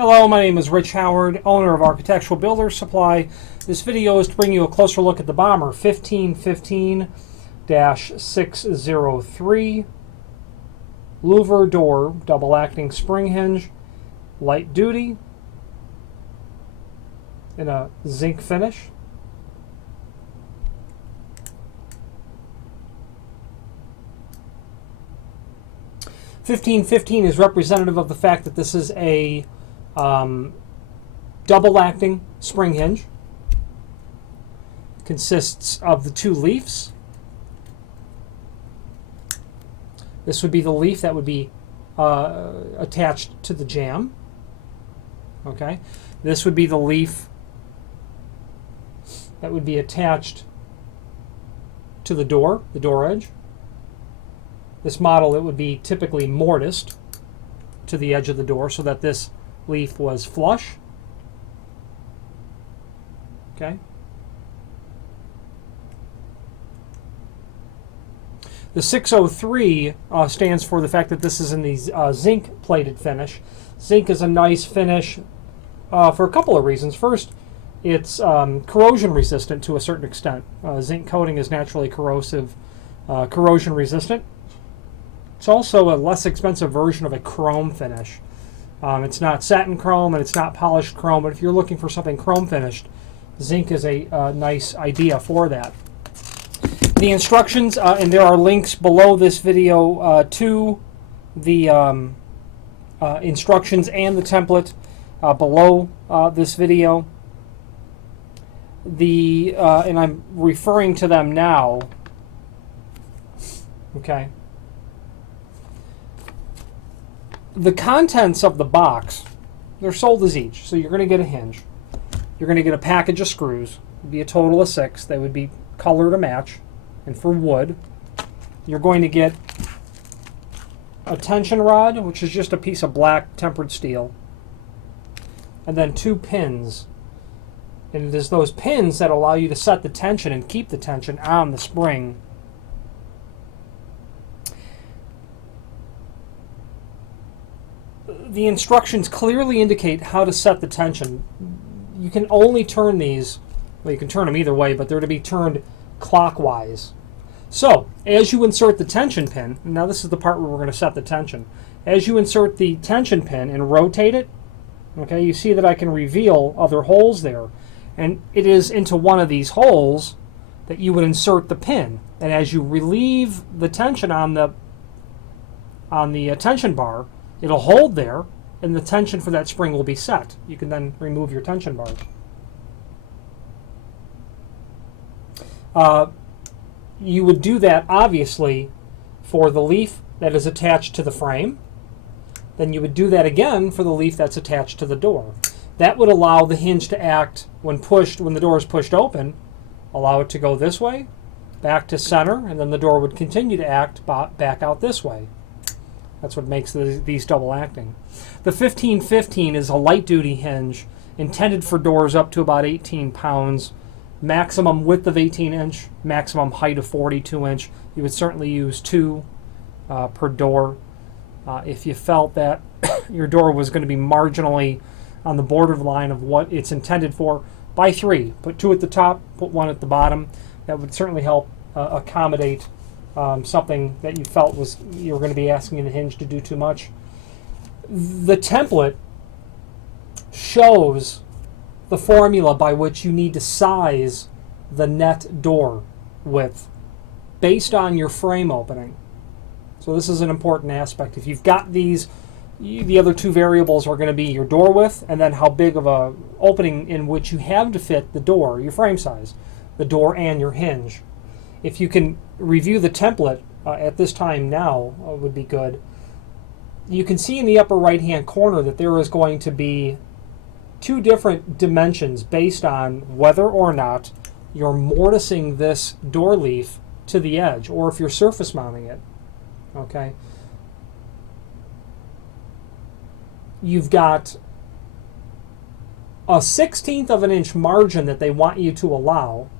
Hello, my name is Rich Howard, owner of Architectural Builders Supply. This video is to bring you a closer look at the Bommer 1515-603 Louver door, double acting spring hinge, light duty, in a zinc finish. (1515) is representative of the fact that this is a double acting spring hinge. Consists of the two leaves. This would be the leaf that would be attached to the jamb. Okay, this would be the leaf that would be attached to the door edge. This model, it would be typically mortised to the edge of the door so that this leaf was flush. Okay. The 603 stands for the fact that this is in the zinc plated finish. Zinc is a nice finish for a couple of reasons. First, it's corrosion resistant to a certain extent. Zinc coating is naturally corrosive, corrosion resistant. It's also a less expensive version of a chrome finish. It's not satin chrome and it's not polished chrome, but if you're looking for something chrome finished, zinc is a nice idea for that. The instructions, and there are links below this video to the instructions and the template below this video. And I'm referring to them now. Okay. The contents of the box, they're sold as each. So you're going to get a hinge. You're going to get a package of screws. It would be a total of 6. They would be color to match. And for wood, you're going to get a tension rod, which is just a piece of black tempered steel. And then 2 pins. And it is those pins that allow you to set the tension and keep the tension on the spring. The instructions clearly indicate how to set the tension. You can only turn these, well, you can turn them either way, but they're to be turned clockwise. So, as you insert the tension pin, now this is the part where we're going to set the tension. As you insert the tension pin and rotate it, okay, you see that I can reveal other holes there. And it is into one of these holes that you would insert the pin. And as you relieve the tension on the tension bar, it'll hold there, and the tension for that spring will be set. You can then remove your tension bars. You would do that, obviously, for the leaf that is attached to the frame. Then you would do that again for the leaf that's attached to the door. That would allow the hinge to act when pushed, when the door is pushed open, allow it to go this way, back to center, and then the door would continue to act back out this way. That's what makes these double acting. The 1515 is a light duty hinge intended for doors up to about 18 pounds, maximum width of 18 inch, maximum height of 42 inch. You would certainly use 2 per door. If you felt that your door was going to be marginally on the borderline of what it's intended for, buy 3. Put 2 at the top, put 1 at the bottom. That would certainly help accommodate something that you felt was you were going to be asking the hinge to do too much. The template shows the formula by which you need to size the net door width based on your frame opening. So this is an important aspect. If you've got these, the other 2 variables are going to be your door width and then how big of a opening in which you have to fit the door, your frame size, the door and your hinge. If you can review the template at this time now, would be good. You can see in the upper right hand corner that there is going to be 2 different dimensions based on whether or not you're mortising this door leaf to the edge or if you're surface mounting it. Okay. You've got a 1/16 of an inch margin that they want you to allow.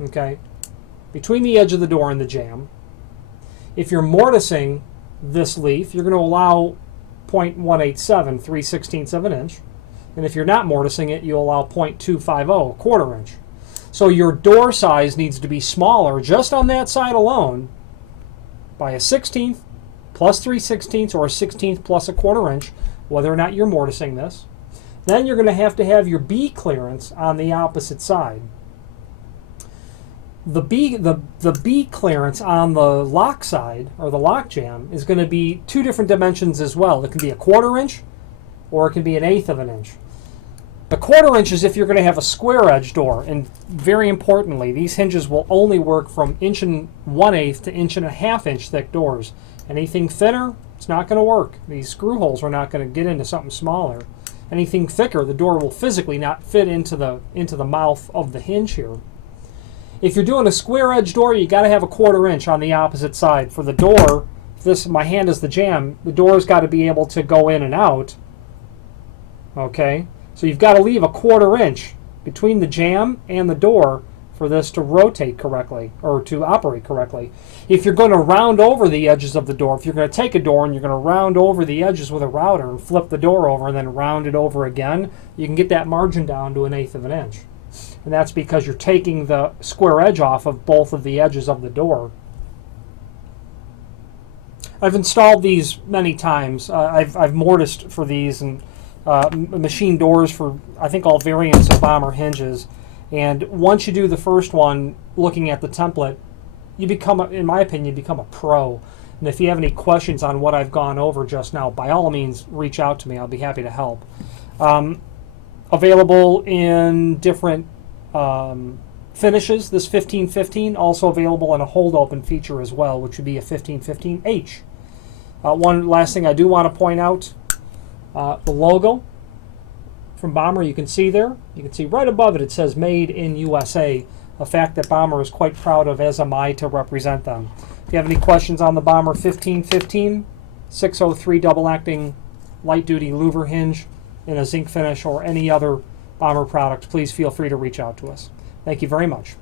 Okay. Between the edge of the door and the jamb. If you're mortising this leaf, you're going to allow 0.187, 3/16 of an inch. And if you're not mortising it, you allow 0.250, a quarter inch. So your door size needs to be smaller just on that side alone by a 1/16 plus 3/16 or a 1/16 plus a quarter inch, whether or not you're mortising this. Then you're going to have your B clearance on the opposite side. The B clearance on the lock side, or the lock jamb, is going to be two different dimensions as well. It can be a quarter inch, or it can be 1/8 of an inch. The quarter inch is if you're going to have a square edge door, and very importantly, these hinges will only work from 1/8 to 1.5 inch thick doors. Anything thinner, it's not going to work. These screw holes are not going to get into something smaller. Anything thicker, the door will physically not fit into the mouth of the hinge here. If you're doing a square edge door, you got to have a quarter inch on the opposite side. For the door, this, my hand is the jamb, the door's got to be able to go in and out. Okay, so you've got to leave a quarter inch between the jamb and the door for this to rotate correctly, or to operate correctly. If you're going to round over the edges of the door, if you're going to take a door and you're going to round over the edges with a router and flip the door over and then round it over again, you can get that margin down to 1/8 of an inch. And that's because you're taking the square edge off of both of the edges of the door. I've installed these many times. I've mortised for these and machine doors for, I think, all variants of Bommer hinges. And once you do the first one, looking at the template, you become, in my opinion, become a pro. And if you have any questions on what I've gone over just now, by all means, reach out to me. I'll be happy to help. Available in different finishes. This 1515 also available in a hold open feature as well, which would be a 1515H. One last thing I do want to point out, the logo from Bommer, you can see there. You can see right above it, it says Made in USA, a fact that Bommer is quite proud of, as am I, to represent them. If you have any questions on the Bommer 1515, 603 double acting light duty louver hinge in a zinc finish, or any other Bommer product, please feel free to reach out to us. Thank you very much.